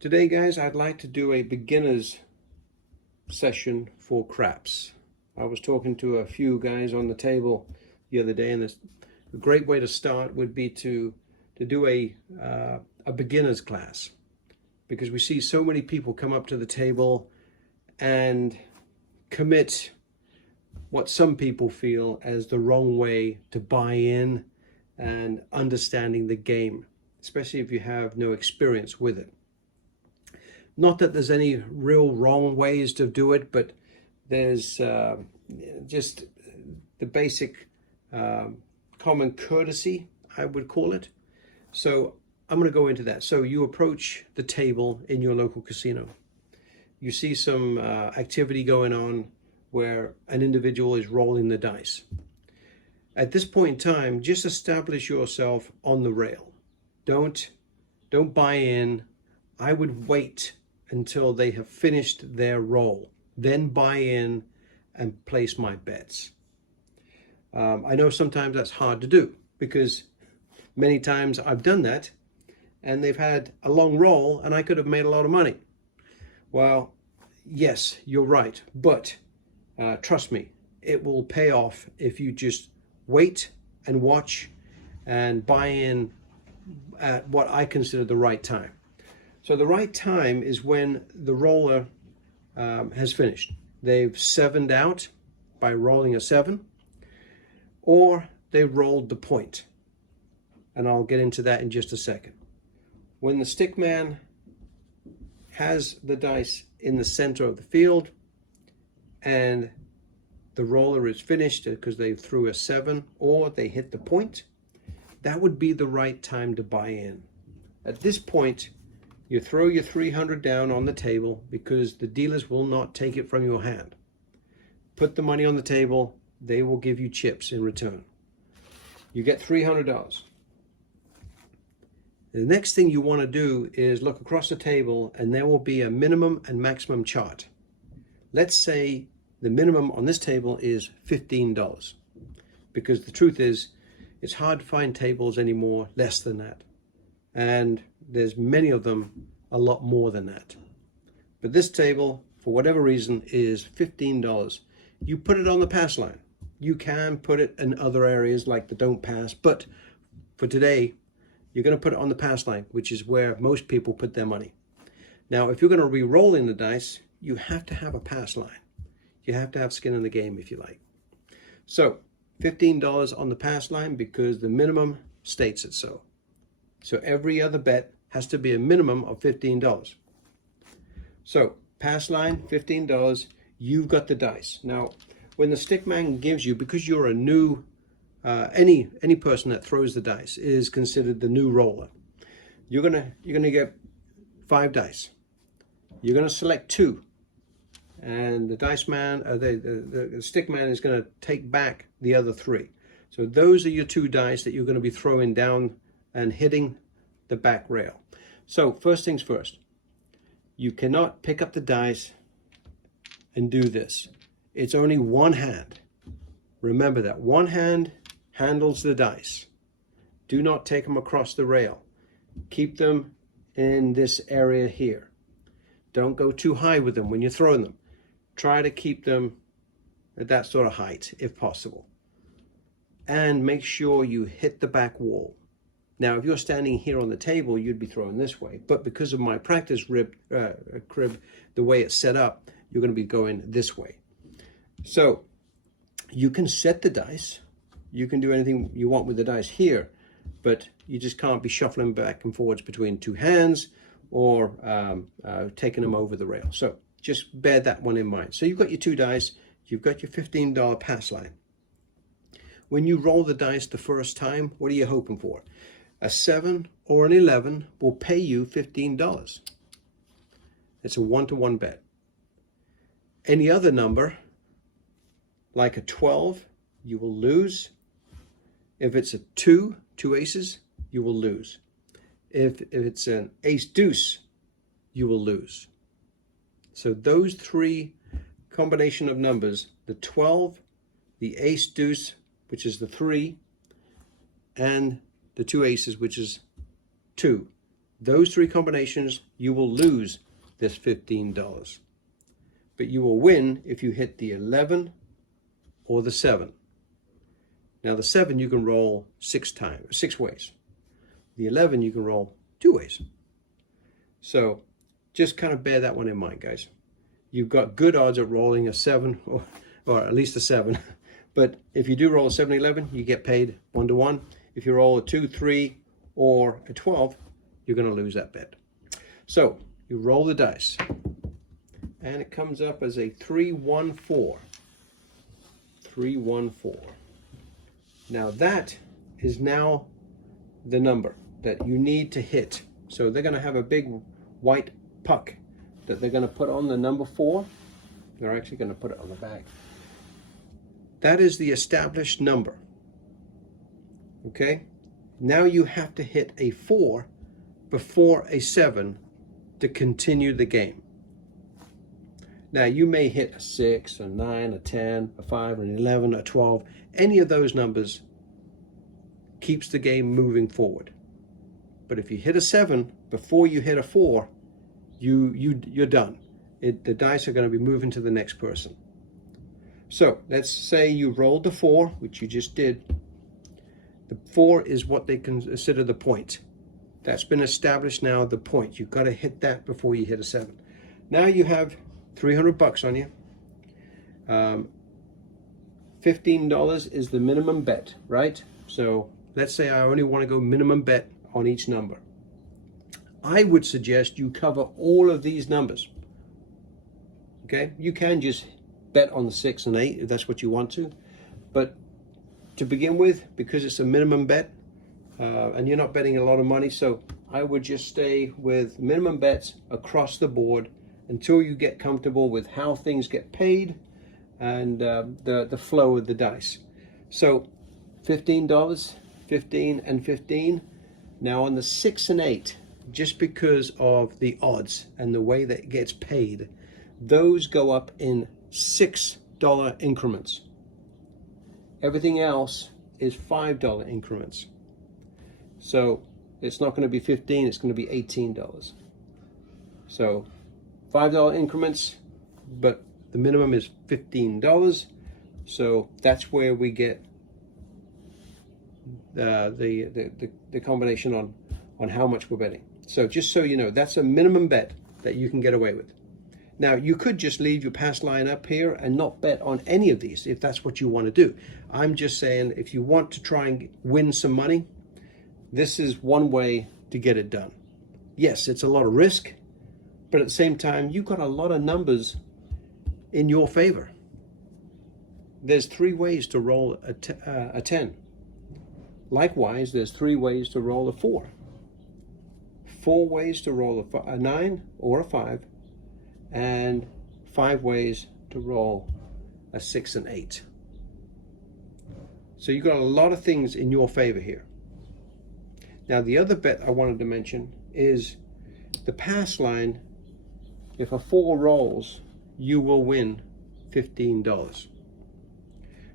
Today, guys, I'd like to do a beginner's session for craps. I was talking to a few guys on the table the other day, and a great way to start would be to do a beginner's class, because we see so many people come up to the table and commit what some people feel as the wrong way to buy in and understanding the game, especially if you have no experience with it. Not that there's any real wrong ways to do it, but there's just the basic common courtesy, I would call it. So I'm going to go into that. So you approach the table in your local casino. You see some activity going on where an individual is rolling the dice. At this point in time, just establish yourself on the rail. Don't buy in. I would wait until they have finished their roll, then buy in and place my bets. I know sometimes that's hard to do, because many times I've done that and they've had a long roll and I could have made a lot of money. Well, yes, you're right, but trust me, it will pay off if you just wait and watch and buy in at what I consider the right time. So the right time is when the roller has finished. They've sevened out by rolling a 7, or they've rolled the point. And I'll get into that in just a second. When the stick man has the dice in the center of the field and the roller is finished because they threw a 7 or they hit the point, that would be the right time to buy in. At this point, you throw your 300 down on the table, because the dealers will not take it from your hand. Put the money on the table, they will give you chips in return. You get $300. The next thing you want to do is look across the table, and there will be a minimum and maximum chart. Let's say the minimum on this table is $15, because the truth is, it's hard to find tables anymore less than that. And there's many of them a lot more than that. But this table, for whatever reason, is $15. You put it on the pass line. You can put it in other areas like the don't pass, but for today, you're going to put it on the pass line, which is where most people put their money. Now, if you're going to re-roll in the dice, you have to have a pass line. You have to have skin in the game, if you like. So, $15 on the pass line, because the minimum states it so. So every other bet has to be a minimum of $15. So pass line, $15, you've got the dice. Now, when the stick man gives you, because you're a new, any person that throws the dice is considered the new roller. You're gonna get 5 dice. You're gonna select 2, and the dice man, the stick man is gonna take back the other 3. So those are your 2 dice that you're gonna be throwing down and hitting the back rail. So first things first, you cannot pick up the dice and do this. It's only one hand. Remember that. One hand handles the dice. Do not take them across the rail. Keep them in this area here. Don't go too high with them when you're throwing them. Try to keep them at that sort of height if possible. And make sure you hit the back wall. Now, if you're standing here on the table, you'd be throwing this way. But because of my practice crib, the way it's set up, you're going to be going this way. So you can set the dice. You can do anything you want with the dice here, but you just can't be shuffling back and forwards between 2 hands or taking them over the rail. So just bear that one in mind. So you've got your 2 dice. You've got your $15 pass line. When you roll the dice the first time, what are you hoping for? A 7 or an 11 will pay you $15. It's a 1-to-1 bet. Any other number, like a 12, you will lose. If it's a 2 aces, you will lose. If it's an ace deuce, you will lose. So those 3 combination of numbers, the 12, the ace deuce, which is the 3, and the 2 aces, which is 2. those three combinations, you will lose this $15. But you will win if you hit the 11 or the 7. Now the 7 you can roll 6 ways. The 11 you can roll 2 ways. So just kind of bear that one in mind, guys. You've got good odds of rolling a 7 or at least a 7. But if you do roll a 7, 11, you get paid 1-to-1. If you roll a 2, 3, or a 12, you're going to lose that bet. So you roll the dice, and it comes up as a 3-1-4. 3-1-4. Now that is now the number that you need to hit. So they're going to have a big white puck that they're going to put on the number 4. They're actually going to put it on the bag. That is the established number. Okay? Now you have to hit a 4 before a 7 to continue the game. Now you may hit a 6, a 9, a 10, a 5, an 11, a 12. Any of those numbers keeps the game moving forward. But if you hit a 7 before you hit a 4, you're done. The dice are going to be moving to the next person. So let's say you rolled the 4, which you just did. The 4 is what they consider the point. That's been established now, the point. You've got to hit that before you hit a 7. Now you have $300 on you. $15 is the minimum bet, right? So let's say I only want to go minimum bet on each number. I would suggest you cover all of these numbers. Okay, you can just bet on the 6 and 8 if that's what you want to, but to begin with, because it's a minimum bet and you're not betting a lot of money, so I would just stay with minimum bets across the board until you get comfortable with how things get paid and the flow of the dice. So $15, 15 and 15. Now on the 6 and 8, just because of the odds and the way that it gets paid, those go up in $6 increments. Everything else is $5 increments. So it's not going to be 15, it's going to be $18. So $5 increments, but the minimum is $15. So that's where we get the combination on how much we're betting. So just so you know, that's a minimum bet that you can get away with. Now, you could just leave your pass line up here and not bet on any of these if that's what you want to do. I'm just saying, if you want to try and win some money, this is one way to get it done. Yes, it's a lot of risk, but at the same time, you've got a lot of numbers in your favor. There's 3 ways to roll a 10. Likewise, there's 3 ways to roll a 4. 4 ways to roll a 9 or a 5. And 5 ways to roll a 6 and 8. So you've got a lot of things in your favor here. Now the other bet I wanted to mention is the pass line. If a 4 rolls, you will win $15.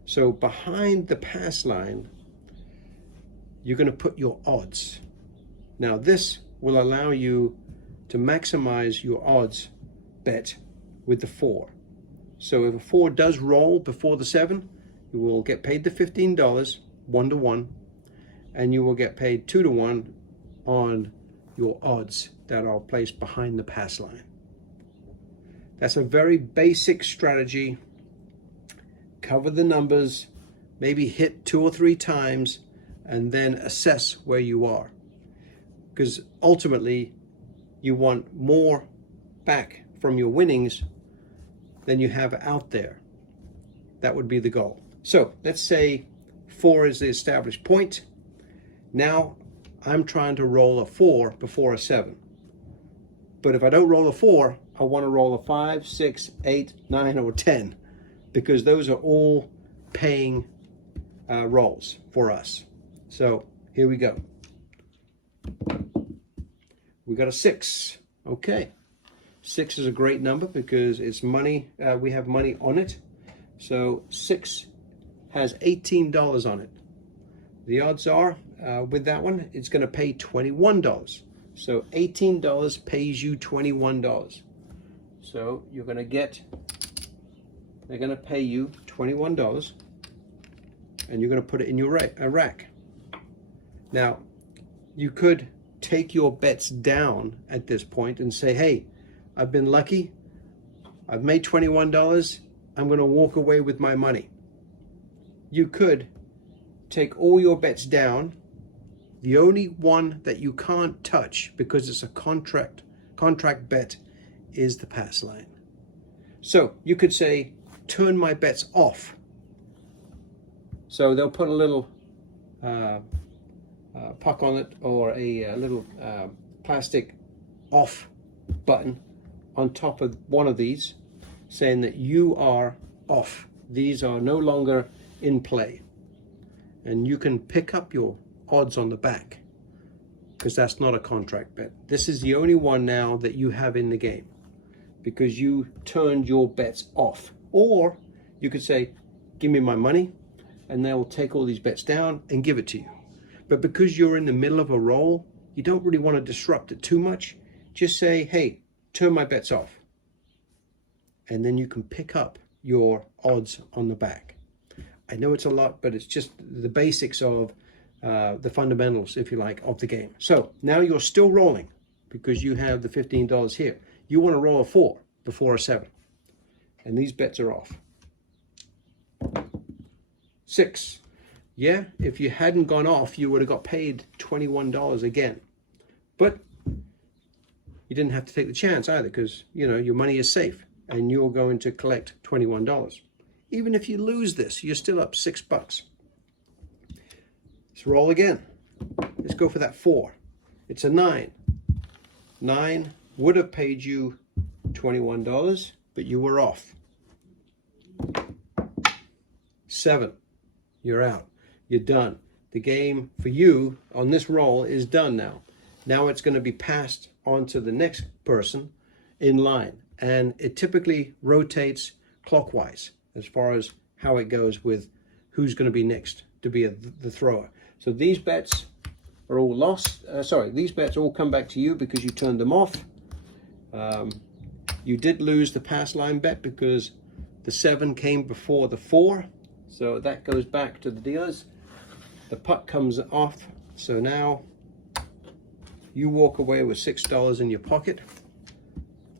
So behind the pass line, you're going to put your odds. Now this will allow you to maximize your odds bet with the 4. So if a 4 does roll before the 7, you will get paid the $15, 1-to-1, and you will get paid 2-to-1 on your odds that are placed behind the pass line. That's a very basic strategy. Cover the numbers, maybe hit 2 or 3 times, and then assess where you are. Because ultimately, you want more back from your winnings than you have out there. That would be the goal. So let's say 4 is the established point. Now I'm trying to roll a 4 before a 7. But if I don't roll a 4, I want to roll a 5, 6, 8, 9, or 10, because those are all paying rolls for us. So here we go. We got a 6. Okay. 6 is a great number because it's money. We have money on it. So 6 has $18 on it. The odds are with that one, it's going to pay $21. So $18 pays you $21. So you're going to get, they're going to pay you $21, and you're going to put it in your rack. Now, you could take your bets down at this point and say, hey, I've been lucky. I've made $21. I'm going to walk away with my money. You could take all your bets down. The only one that you can't touch, because it's a contract bet, is the pass line. So you could say, turn my bets off. So they'll put a little puck on it, or a little plastic off button on top of one of these, saying that you are off. These are no longer in play. And you can pick up your odds on the back, because that's not a contract bet. This is the only one now that you have in the game, because you turned your bets off. Or you could say, give me my money, and they'll take all these bets down and give it to you. But because you're in the middle of a roll, you don't really want to disrupt it too much. Just say, hey, turn my bets off. And then you can pick up your odds on the back. I know it's a lot, but it's just the basics of the fundamentals, if you like, of the game. So now you're still rolling because you have the $15 here. You want to roll a 4 before a 7. And these bets are off. 6. Yeah, if you hadn't gone off, you would have got paid $21 again. But you didn't have to take the chance either, because, you know, your money is safe and you're going to collect $21. Even if you lose this, you're still up $6. Let's roll again. Let's go for that 4. It's a 9. 9 would have paid you $21, but you were off. 7. You're out. You're done. The game for you on this roll is done now. Now it's going to be passed on to the next person in line. And it typically rotates clockwise as far as how it goes with who's going to be next to be the thrower. So these bets are all lost. These bets all come back to you because you turned them off. You did lose the pass line bet because the 7 came before the 4. So that goes back to the dealers. The puck comes off. So now you walk away with $6 in your pocket,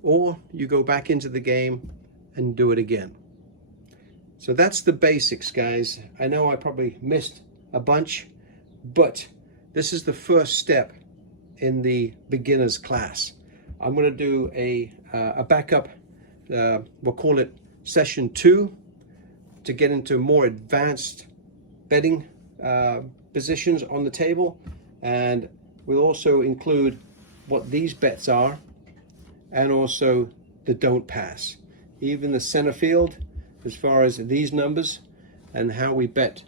or you go back into the game and do it again. So that's the basics, guys. I know I probably missed a bunch, but this is the first step in the beginner's class. I'm going to do a backup, we'll call it session 2, to get into more advanced betting positions on the table. And we'll also include what these bets are, and also the don't pass. Even the center field, as far as these numbers, and how we bet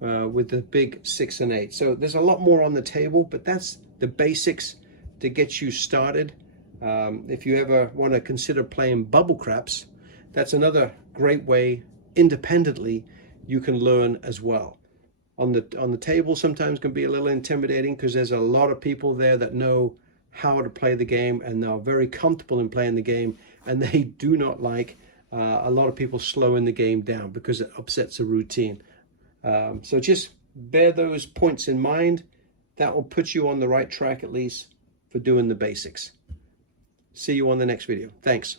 with the big 6 and 8. So there's a lot more on the table, but that's the basics to get you started. If you ever want to consider playing bubble craps, that's another great way independently you can learn as well. On the table sometimes can be a little intimidating because there's a lot of people there that know how to play the game and they're very comfortable in playing the game, and they do not like a lot of people slowing the game down because it upsets the routine. So just bear those points in mind. That will put you on the right track, at least for doing the basics. See you on the next video. Thanks.